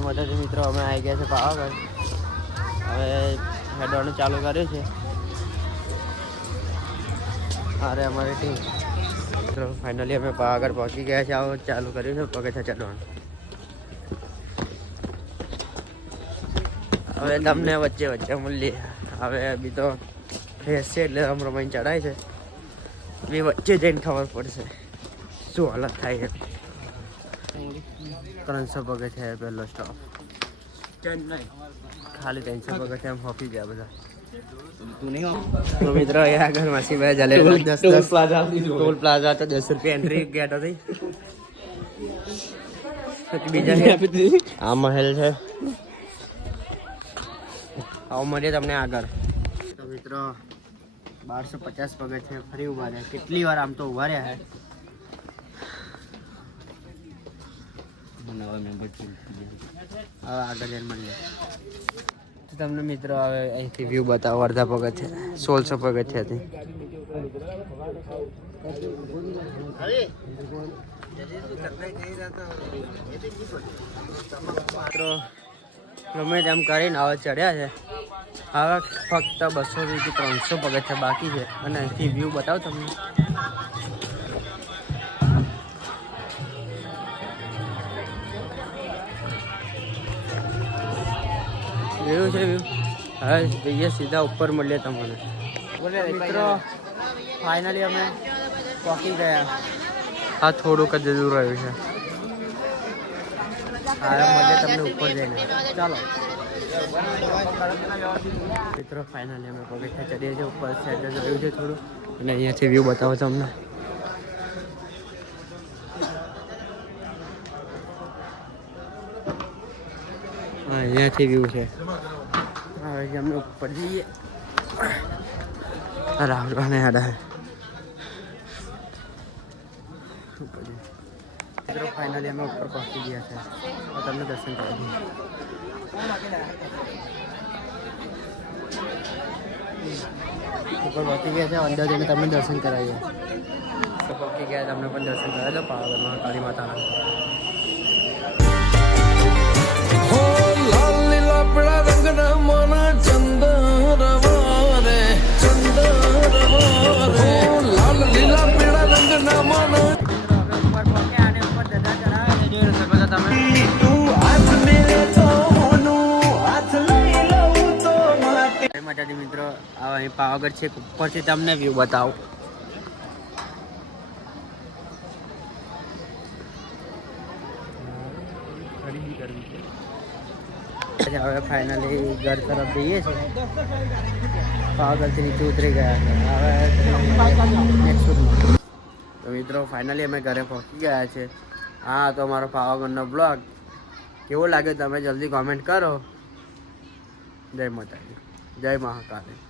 એ મદદ મિત્રો, અમે આવી ગયા છે પાવાગઢ. હવે હેડવાનું ચાલુ કર્યું છે. અરે, અમારી ટીમ. મિત્રો ફાઇનલી અમે પાવાગઢ પહોંચી ગયા છે. આવું ચાલુ કર્યું છે પગથિયા ચડવાનું. હવે તમને વચ્ચે વચ્ચે મૂલ્ય. હવે બી તો ફ્રેશ છે એટલે અમરો મહિને ચડાય છે. બી વચ્ચે જઈને ખબર પડશે. શું હાલત થાય છે. ત્રણસો પગથિયા પહેલો સ્ટોપ ખાલી ત્રણસો પગથિયા એમ હોફી ગયા બધા. તો મિત્રો અહીંયા આગળ માસીભાઈ જલે દસ દસ ટોલ પ્લાઝા તો દસ રૂપિયા એન્ટ્રી ગેટ હતી બીજા આ મહેલ છે. આવો મળીએ તમને આગળ. તો મિત્રો બારસો પચાસ પગથ છે ફરી ઊભા રહ્યા. કેટલી વાર આમ તો ઊભા રહ્યા હવે આગળ જઈને મળીએ. તો તમને મિત્રો હવે અહીંથી વ્યૂ બતાવો અડધા પગથિયા. સોળસો પગથિયાથી. છે મિત્રો ગમે તેમ કરીને હવે ચડ્યા છે. હવે ફક્ત બસો થી ત્રણસો પગથિયા બાકી છે. અને અહીંથી વ્યૂ બતાવો તમને. વ્યૂ છે વ્યૂ હવે જઈએ સીધા ઉપર મળીએ તમને મિત્રો ફાઇનલી અમે પહોંચી ગયા. હા થોડુંક જ દૂર રહ્યું છે. હા મળીએ તમને ઉપર જઈને. ચાલો. મિત્રો ફાઇનલી અમે પગથિયા ચડીએ છીએ ઉપર. સાઈડ જોયું છે થોડું? અને અહીંયાથી વ્યૂ બતાવો તમને. અહીંયાથી વ્યૂ છે. હવે અમે ઉપર જઈએ. આવે ઉપર મિત્રો ફાઇનલી અમે ઉપર પહોંચી ગયા છે. તમને દર્શન કરી દઈએ. ઉપર પહોંચી ગયા છે અંદર જઈને તમને દર્શન કરાવીએ. પહોંચી ગયા તમને પણ દર્શન કરાવી દો પાવાગઢમાં કાળી માતાના માતાજી મિત્રો અહીં પાવાગઢ છે. ઉપરથી તમને વ્યૂ બતાવું. હવે ફાઇનલી ઘર તરફ જઈએ છીએ. પાવાગઢથી નીચે ઉતરી ગયા છે. હવે તો મિત્રો ફાઇનલી અમે ઘરે પહોંચી ગયા છે. હા તો અમારો પાવાગઢનો બ્લોગ કેવો લાગ્યો તમે જલ્દી કોમેન્ટ કરો. જય માતાજી. જય મહાકાળી.